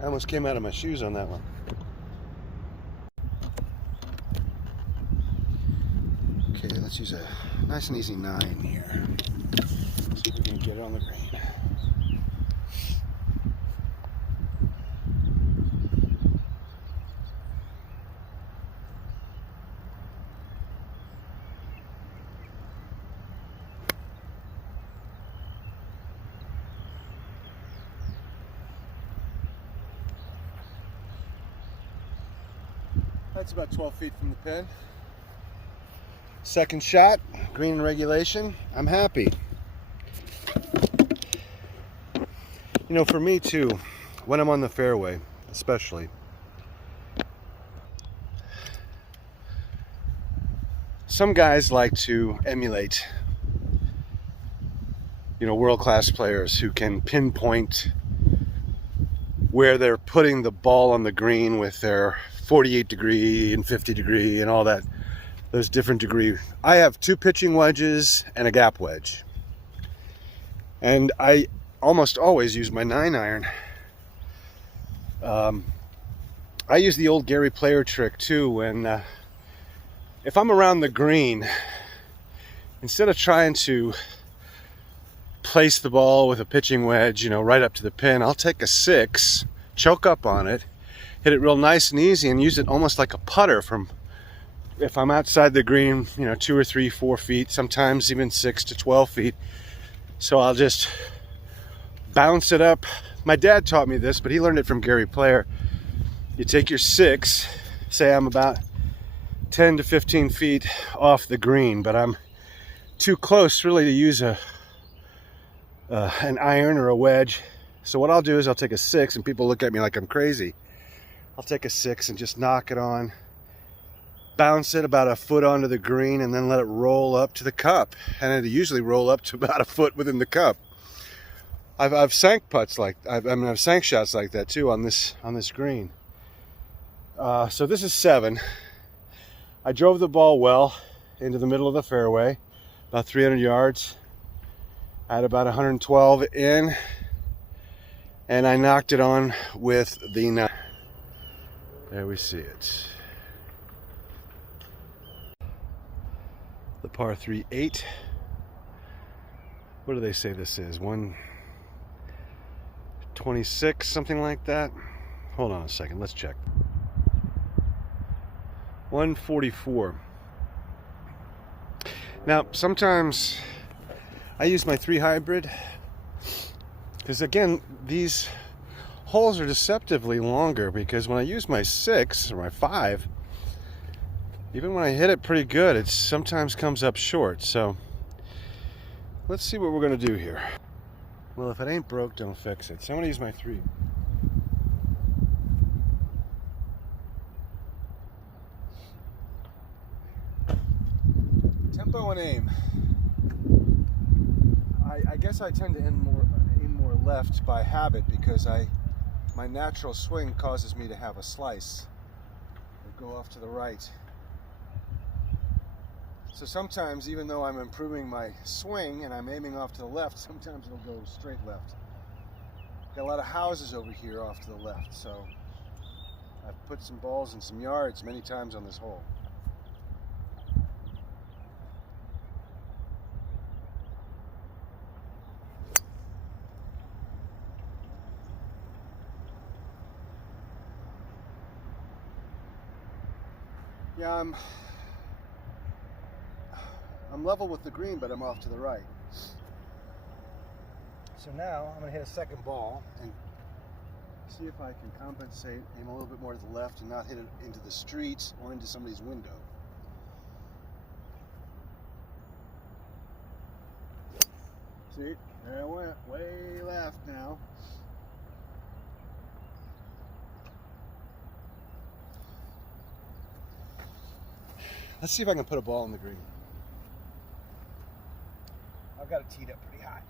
I almost came out of my shoes on that one. Okay, let's use a nice and easy 9 here. See if we can get it on the green. That's about 12 feet from the pin. Second shot, green in regulation. I'm happy. You know, for me too, when I'm on the fairway, especially, some guys like to emulate, you know, world-class players who can pinpoint where they're putting the ball on the green with their 48 degree and 50 degree and all that, those different degree. I have 2 pitching wedges and a gap wedge. And I almost always use my 9-iron. I use the old Gary Player trick too when, if I'm around the green, instead of trying to place the ball with a pitching wedge, you know, right up to the pin, I'll take a 6, choke up on it, hit it real nice and easy, and use it almost like a putter from, if I'm outside the green, you know, 2 or 3, 4 feet, sometimes even 6 to 12 feet. So I'll just bounce it up. My dad taught me this, but he learned it from Gary Player. You take your 6, say I'm about 10 to 15 feet off the green, but I'm too close really to use an iron or a wedge. So what I'll do is I'll take a 6, and people look at me like I'm crazy. I'll take a 6 and just knock it on, bounce it about a foot onto the green, and then let it roll up to the cup. And it'll usually roll up to about a foot within the cup. I've sank putts like I've sank shots like that too on this green. So this is 7. I drove the ball well into the middle of the fairway, about 300 yards. I had about 112 in, and I knocked it on with the 9. There we see it. The par 3 8. What do they say this is? 126, something like that. Hold on a second, let's check. 144. Now, sometimes I use my 3 hybrid because, again, these holes are deceptively longer, because when I use my 6 or my 5, even when I hit it pretty good, it sometimes comes up short. So let's see what we're going to do here. Well, if it ain't broke, don't fix it. So I'm going to use my 3. Tempo and aim. I guess I tend to aim more left by habit, because my natural swing causes me to have a slice or go off to the right. So sometimes, even though I'm improving my swing and I'm aiming off to the left, sometimes it'll go straight left. Got a lot of houses over here off to the left, so I've put some balls in some yards many times on this hole. Yeah, I'm level with the green, but I'm off to the right. So now I'm going to hit a second ball and see if I can compensate, aim a little bit more to the left and not hit it into the street or into somebody's window. See, there I went, way left now. Let's see if I can put a ball in the green. I've got it teed up pretty high.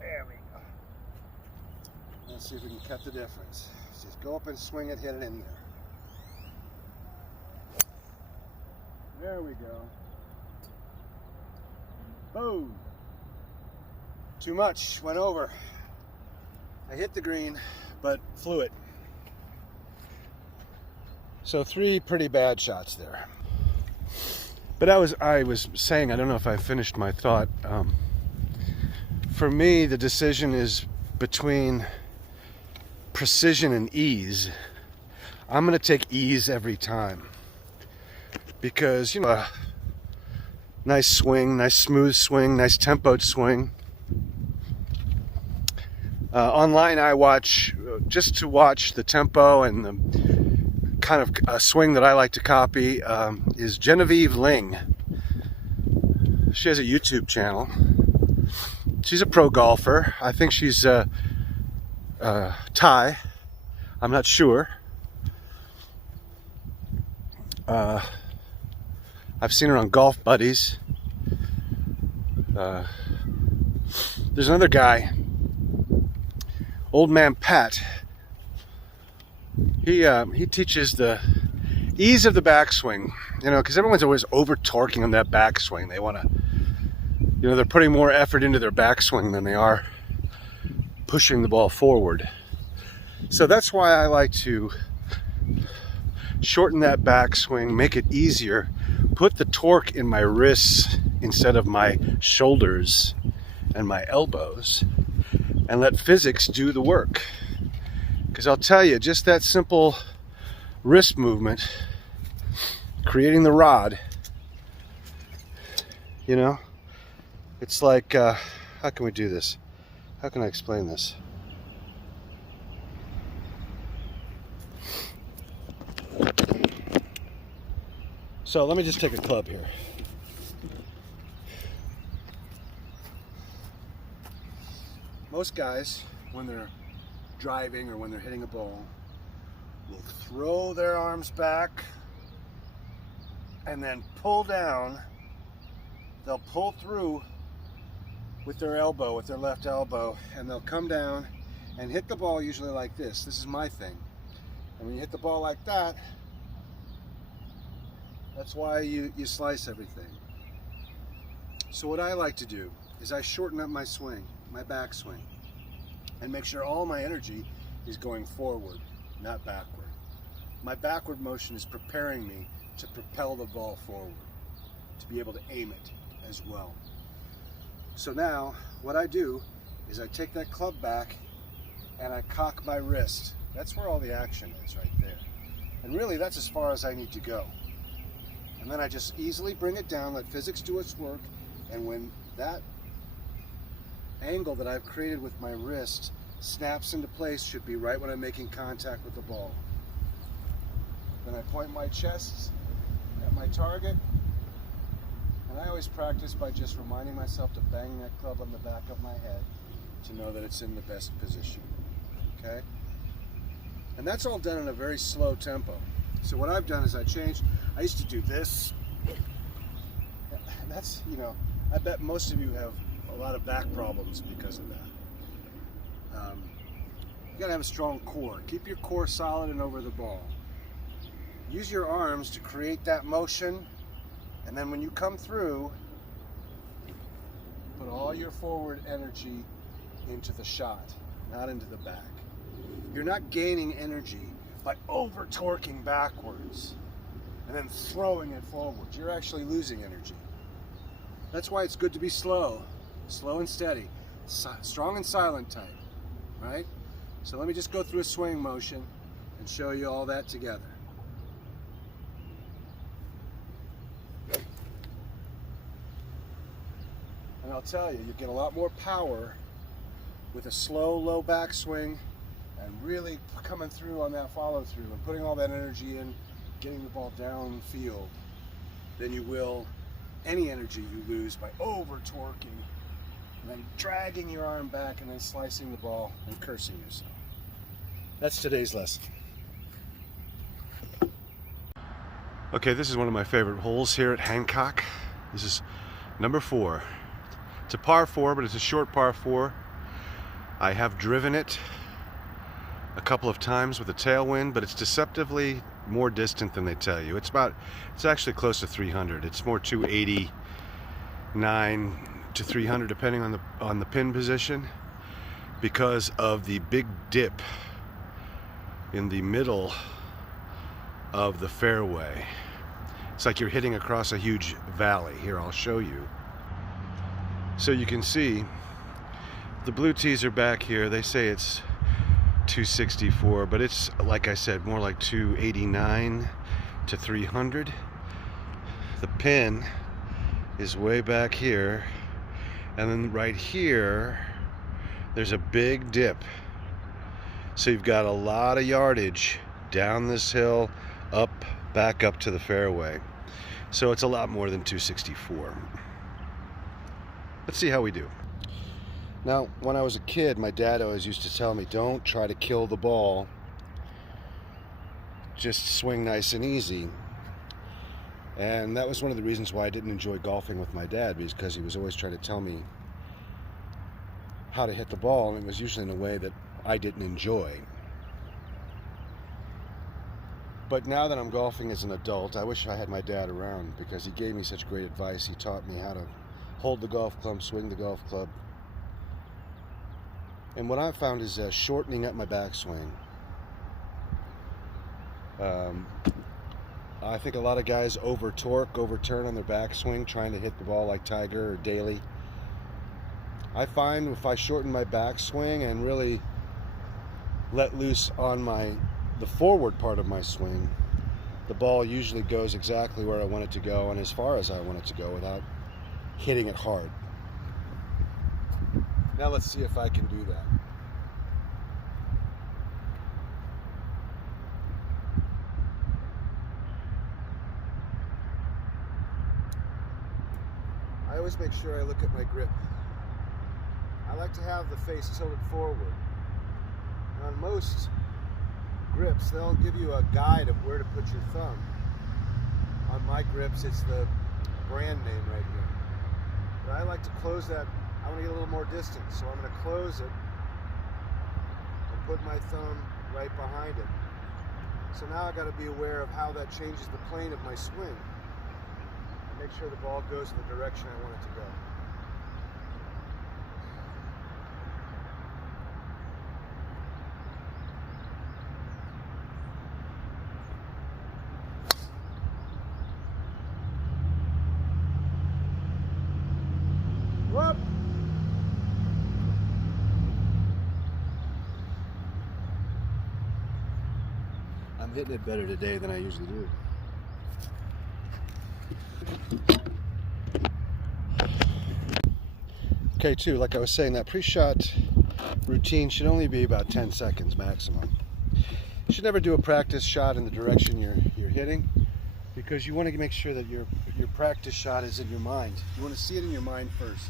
There we go. Let's see if we can cut the difference. Just go up and swing it, hit it in there. There we go. Boom. Too much, went over. I hit the green, but flew it. So 3 pretty bad shots there. But I was saying, I don't know if I finished my thought. For me, the decision is between precision and ease. I'm going to take ease every time. Because, you know, nice swing, nice smooth swing, nice tempoed swing. Online I watch, just to watch the tempo and the kind of swing that I like to copy, is Genevieve Ling. She has a YouTube channel. She's a pro golfer. I think she's Thai. I'm not sure. I've seen her on Golf Buddies. There's another guy, Old Man Pat. He teaches the ease of the backswing. You know, because everyone's always over torquing on that backswing. They want to, you know, they're putting more effort into their backswing than they are pushing the ball forward. So that's why I like to shorten that backswing, make it easier, put the torque in my wrists instead of my shoulders and my elbows, and let physics do the work. Because I'll tell you, just that simple wrist movement, creating the rod, you know, it's like, how can we do this? How can I explain this? So let me just take a club here. Most guys, when they're driving or when they're hitting a ball, will throw their arms back and then pull down. They'll pull through with their elbow, with their left elbow, and they'll come down and hit the ball usually like this. This is my thing. And when you hit the ball like that, that's why you slice everything. So what I like to do is I shorten up my swing, my backswing, and make sure all my energy is going forward, not backward. My backward motion is preparing me to propel the ball forward, to be able to aim it as well. So now what I do is I take that club back and I cock my wrist. That's where all the action is, right there. And really that's as far as I need to go. And then I just easily bring it down, let physics do its work, and when that angle that I've created with my wrist snaps into place, should be right when I'm making contact with the ball. Then I point my chest at my target, and I always practice by just reminding myself to bang that club on the back of my head to know that it's in the best position, okay? And that's all done in a very slow tempo. So what I've done is I used to do this. That's, you know, I bet most of you have a lot of back problems because of that. You gotta have a strong core. Keep your core solid and over the ball. Use your arms to create that motion, and then when you come through, put all your forward energy into the shot, not into the back. You're not gaining energy by over torquing backwards and then throwing it forwards. You're actually losing energy. That's why it's good to be slow and steady, strong and silent type, right? So let me just go through a swing motion and show you all that together. And I'll tell you, you get a lot more power with a slow, low backswing and really coming through on that follow through and putting all that energy in, getting the ball downfield, than you will any energy you lose by over torquing and then dragging your arm back and then slicing the ball and cursing yourself. That's today's lesson. Okay, this is one of my favorite holes here at Hancock. This is number 4. It's a par 4, but it's a short par 4. I have driven it a couple of times with a tailwind, but it's deceptively more distant than they tell you. It's actually close to 300. It's more 289 to 300 depending on the pin position, because of the big dip in the middle of the fairway. It's like you're hitting across a huge valley. Here, I'll show you. So you can see the blue tees are back here. They say it's 264, but it's, like I said, more like 289 to 300. The pin is way back here, and then right here there's a big dip. So you've got a lot of yardage down this hill, back up to the fairway. So it's a lot more than 264. Let's see how we do. Now, when I was a kid, my dad always used to tell me, don't try to kill the ball, just swing nice and easy. And that was one of the reasons why I didn't enjoy golfing with my dad, because he was always trying to tell me how to hit the ball, and it was usually in a way that I didn't enjoy. But now that I'm golfing as an adult, I wish I had my dad around, because he gave me such great advice. He taught me how to hold the golf club, swing the golf club. And what I've found is shortening up my backswing. I think a lot of guys overturn on their backswing, trying to hit the ball like Tiger or Daly. I find if I shorten my backswing and really let loose on the forward part of my swing, the ball usually goes exactly where I want it to go and as far as I want it to go without hitting it hard. Now let's see if I can do that. I always make sure I look at my grip. I like to have the face tilted forward. On most grips, they'll give you a guide of where to put your thumb. On my grips, it's the brand name right here. But I like to close that. I want to get a little more distance, so I'm going to close it and put my thumb right behind it. So now I've got to be aware of how that changes the plane of my swing. Make sure the ball goes in the direction I want it to go. Whoop! I'm hitting it better today than I usually do. Okay, too, like I was saying, that pre-shot routine should only be about 10 seconds maximum. You should never do a practice shot in the direction you're hitting, because you want to make sure that your practice shot is in your mind. You want to see it in your mind first.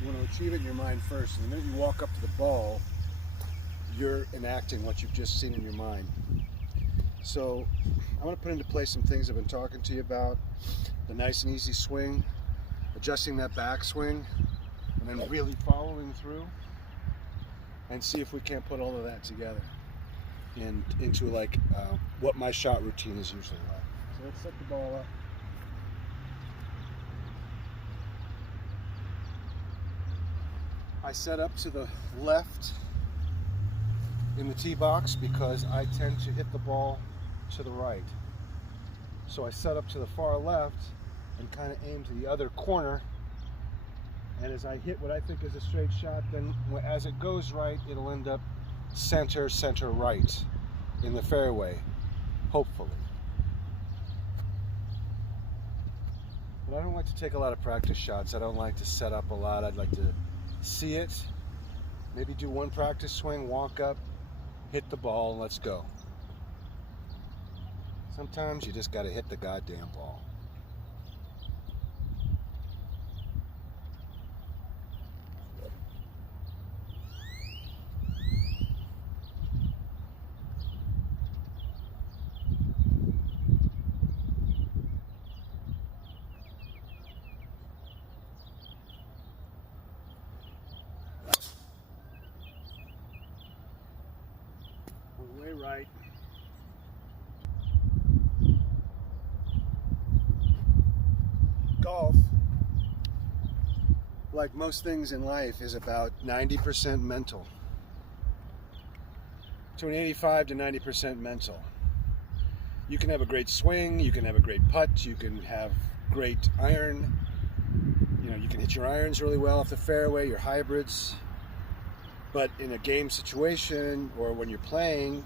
You want to achieve it in your mind first. And the minute you walk up to the ball, you're enacting what you've just seen in your mind. So I want to put into place some things I've been talking to you about. The nice and easy swing, adjusting that backswing, and then really following through, and see if we can't put all of that together into like what my shot routine is usually like. So let's set the ball up. I set up to the left in the tee box because I tend to hit the ball to the right. So I set up to the far left and kind of aim to the other corner. And as I hit what I think is a straight shot, then as it goes right, it'll end up center right in the fairway, hopefully. But I don't like to take a lot of practice shots. I don't like to set up a lot. I'd like to see it, maybe do one practice swing, walk up, hit the ball, and let's go. Sometimes you just got to hit the goddamn ball. Way right. Golf, like most things in life, is about 90% mental. Between 85 to 90% mental. You can have a great swing, you can have a great putt, you can have great iron. You know, you can hit your irons really well off the fairway, your hybrids. But in a game situation or when you're playing,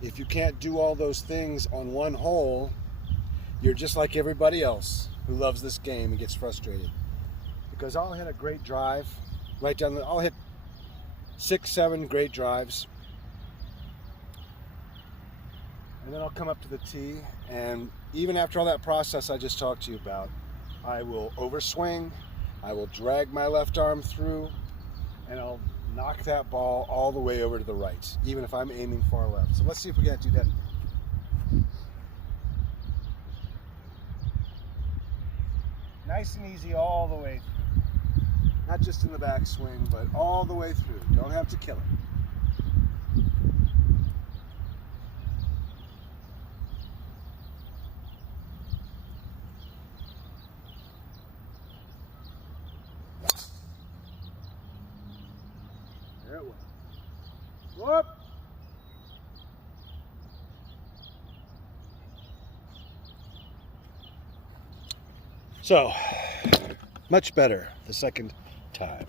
if you can't do all those things on one hole, you're just like everybody else who loves this game and gets frustrated. Because I'll hit a great drive right down I'll hit 6, 7 great drives. And then I'll come up to the tee, and even after all that process I just talked to you about, I will overswing, I will drag my left arm through, and I'll knock that ball all the way over to the right, even if I'm aiming far left. So let's see if we can do that. Nice and easy all the way through. Not just in the backswing, but all the way through. Don't have to kill it. There it was. Whoop! So, much better the second time.